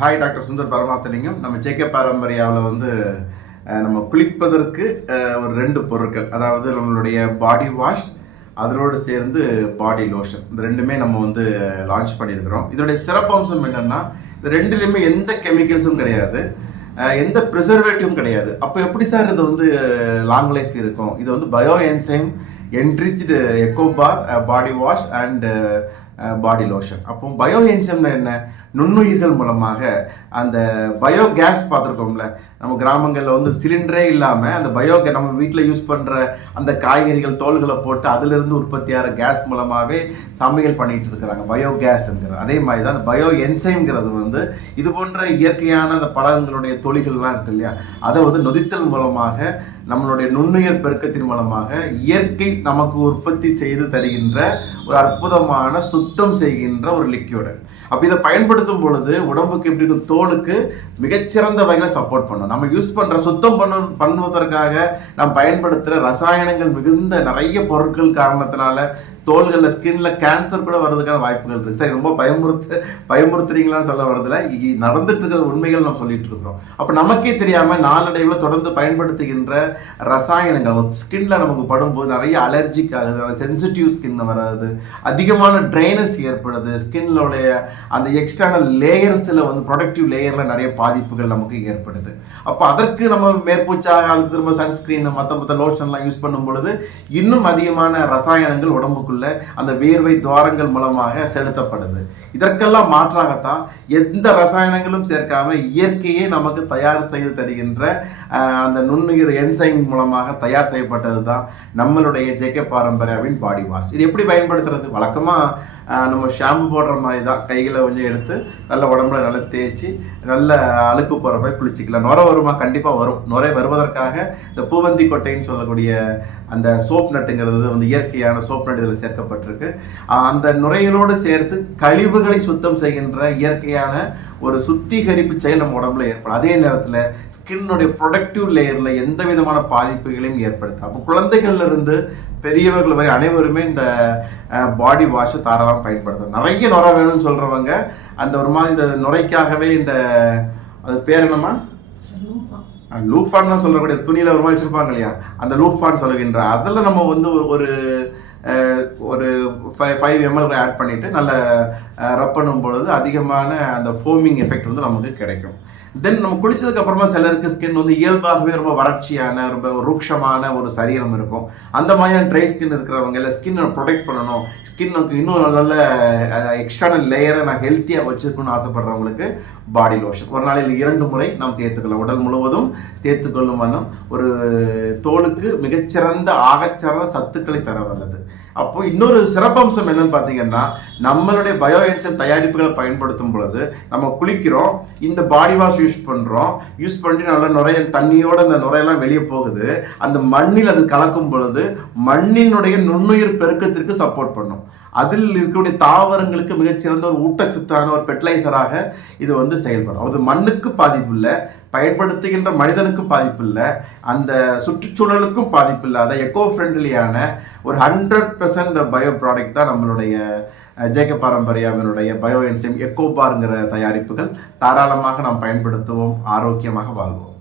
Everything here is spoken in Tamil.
Hi doctor Sundar Paramathalingam. நம்ம ஜேகே பாரம்பரியாவில் நம்ம குளிப்பதற்கு ஒரு 2 பொருட்கள், அதாவது நம்மளுடைய பாடி வாஷ் அதனோடு சேர்ந்து பாடி லோஷன், இந்த ரெண்டுமே நம்ம லான்ச் பண்ணியிருக்கிறோம். இதோடைய சிறப்பம்சம் என்னென்னா, இந்த ரெண்டுலேயுமே எந்த கெமிக்கல்ஸும் கிடையாது, எந்த ப்ரிசர்வேட்டிவும் கிடையாது. அப்போ எப்படி சார் இது லாங் லைஃப் இருக்கும்? இது bio enzyme enriched Ecobar body wash and body lotion. அப்போ பயோ என்சைம்னா என்ன? நுண்ணுயிர்கள் மூலமாக அந்த பயோ கேஸ் பார்த்துருக்கோம்ல, நம்ம கிராமங்களில் சிலிண்டரே இல்லாமல் அந்த நம்ம வீட்டில் யூஸ் பண்ணுற அந்த காய்கறிகள் தோல்களை போட்டு அதிலிருந்து உற்பத்தியாகிற கேஸ் மூலமாகவே சமையல் பண்ணிகிட்டு இருக்கிறாங்க, பயோ கேஸ்ங்கிறது. அதே மாதிரி தான் அந்த பயோ என்சைம்ங்கிறது இது போன்ற இயற்கையான அந்த பழங்களுடைய தொழில்கள்லாம் இருக்கு இல்லையா, அதை நொதித்தல் மூலமாக நம்மளுடைய நுண்ணுயிர் பெருக்கத்தின் மூலமாக இயற்கை நமக்கு உற்பத்தி செய்து தருகின்ற ஒரு அற்புதமான சுத்தம் செய்கின்ற ஒரு லிக்யூடு. அப்போ இதை பயன்படுத்தும் பொழுது உடம்புக்கு எப்படி இருக்கும், தோலுக்கு மிகச்சிறந்த வகையில் சப்போர்ட் பண்ணும். நம்ம யூஸ் பண்ணுற சுத்தம் பண்ணுவதற்காக நாம் பயன்படுத்துகிற ரசாயனங்கள் மிகுந்த நிறைய பொருட்கள் காரணத்தினால தோள்களில் ஸ்கின்ல கேன்சர் கூட வர்றதுக்கான வாய்ப்புகள் இருக்குது. சரி, ரொம்ப பயமுறுத்துறீங்களான்னு சொல்ல வரதில்ல, நடந்துட்டு இருக்கிற உண்மைகள் நம்ம சொல்லிட்டு இருக்கிறோம். அப்போ நமக்கே தெரியாமல் நாளடைவில் தொடர்ந்து பயன்படுத்துகின்ற ரசாயனங்கள் ஸ்கின்ல நமக்கு படும்போது நிறைய அலர்ஜிக் ஆகுது, சென்சிட்டிவ் ஸ்கின் வராது, அதிகமான ட்ரைனஸ் ஏற்படுது, ஸ்கின்னுடைய அந்த எக்ஸ்டர்னல் லேயர்ஸில் ப்ரொடக்டிவ் லேயரில் நிறைய பாதிப்புகள் நமக்கு ஏற்படுது. அப்போ அதற்கு நம்ம மேற்பூச்சாக அதுக்கு திரும்ப சன்ஸ்கிரீன் மற்ற லோஷன்லாம் யூஸ் பண்ணும் பொழுது இன்னும் அதிகமான ரசாயனங்கள் உடம்புக்குள்ள அந்த வேர்வை துவாரங்கள் மூலமாக செலுத்தப்படுது. இதற்கெல்லாம் மாற்றாகத்தான் எந்த ரசாயனங்களும் சேர்க்காம இயற்கையே நமக்கு தயார் செய்து தருகின்ற அந்த நுண்ணுயிர் என்சைம் மூலமாக தயார் செய்யப்பட்டது தான் நம்மளுடைய ஜேகே பாரம்பரியாவின் பாடி வாஷ். இது எப்படி பயன்படுத்துறது? வழக்கமாக நம்ம ஷாம்பு போடுற மாதிரி தான், கைகளை கொஞ்சம் எடுத்து நல்ல உடம்புல நல்லா தேய்ச்சி நல்ல அழுக்கு போகிற மாதிரி குளிச்சிக்கலாம். நுரை வருமா? கண்டிப்பாக வரும். நுரை வருவதற்காக இந்த பூவந்தி கொட்டைன்னு சொல்லக்கூடிய அந்த சோப் நட்டுங்கிறது இயற்கையான சோப் நட்டு இதில் சேர்க்கப்பட்டிருக்கு. அந்த நுரைகளோடு சேர்த்து கழிவுகளை சுத்தம் செய்கின்ற இயற்கையான ஒரு சுத்திகரிப்பு செயல் நம்ம உடம்புல ஏற்படும். அதே நேரத்தில் ஸ்கின்னுடைய ப்ரொடக்டிவ் லேயரில் எந்த விதமான பாதிப்புகளையும் ஏற்படுத்தும். அப்போ குழந்தைகள்ல இருந்து பெரியவர்கள் வரை அனைவருமே இந்த பாடி வாஷை தாராளமாக பயன்படுத்தும். நிறைய நுரை வேணும்னு சொல்கிறவங்க அந்த ஒரு மாதிரி இந்த நுரைக்காகவே அது பேர் என்னம்மா, லூஃபான் சொல்லக்கூடிய துணியில் ஒரு மாதிரி வச்சுருப்பாங்க இல்லையா, அந்த லூஃபான் சொல்லுகின்ற அதில் நம்ம ஒரு 5 ml ஆட் பண்ணிவிட்டு நல்லா ரப் பண்ணும் பொழுது அதிகமான அந்த ஃபோமிங் எஃபெக்ட் நமக்கு கிடைக்கும். தென் நம்ம குளிச்சதுக்கு அப்புறமா சிலருக்கு ஸ்கின் இயல்பாகவே ரொம்ப வறட்சியான ரொம்ப ரூக்ஷமான ஒரு சரீரம் இருக்கும். அந்த மாதிரியான ட்ரை ஸ்கின் இருக்கிறவங்க, இல்லை ஸ்கின்னை ப்ரொடெக்ட் பண்ணணும், ஸ்கின்னுக்கு இன்னும் நல்ல எக்ஸ்டர்னல் லேயரை நான் ஹெல்த்தியாக வச்சுருக்கணும்னு ஆசைப்படுறவங்களுக்கு பாடி லோஷன் ஒரு நாளில் 2 முறை நாம் தேர்த்துக்கலாம். உடல் முழுவதும் தேர்த்துக்கொள்ளும் வண்ணம் ஒரு தோலுக்கு மிகச்சிறந்த ஆகச்சிறந்த சத்துக்களை தர வல்லது. அப்போ இன்னொரு சிறப்பம்சம் என்னன்னு பார்த்தீங்கன்னா, நம்மளுடைய பயோ என்சைம் தயாரிப்புகளை பயன்படுத்தும் பொழுது நம்ம குளிக்கிறோம், இந்த பாடி வாஷ் யூஸ் பண்ணி நல்ல நுரைய தண்ணியோட அந்த நுரையெல்லாம் வெளியே போகுது. அந்த மண்ணில் அது கலக்கும் பொழுது மண்ணினுடைய நுண்ணுயிர் பெருக்கத்திற்கு சப்போர்ட் பண்ணும். அதில் இருக்கக்கூடிய தாவரங்களுக்கு மிகச்சிறந்த ஒரு ஊட்டச்சத்தான ஒரு ஃபெர்டிலைசராக இது செயல்படும். அது மண்ணுக்கு பாதிப்பு இல்லை, பயன்படுத்துகின்ற மனிதனுக்கு பாதிப்பு இல்லை, அந்த சுற்றுச்சூழலுக்கும் பாதிப்பு இல்லாத எக்கோ ஃப்ரெண்ட்லியான ஒரு 100% பயோ ப்ராடக்ட் தான் நம்மளுடைய ஜேகே பாரம்பரியாவினுடைய பயோ என்சைம் எக்கோபார்ங்கிற தயாரிப்புகள். தாராளமாக நாம் பயன்படுத்துவோம், ஆரோக்கியமாக வாழ்வோம்.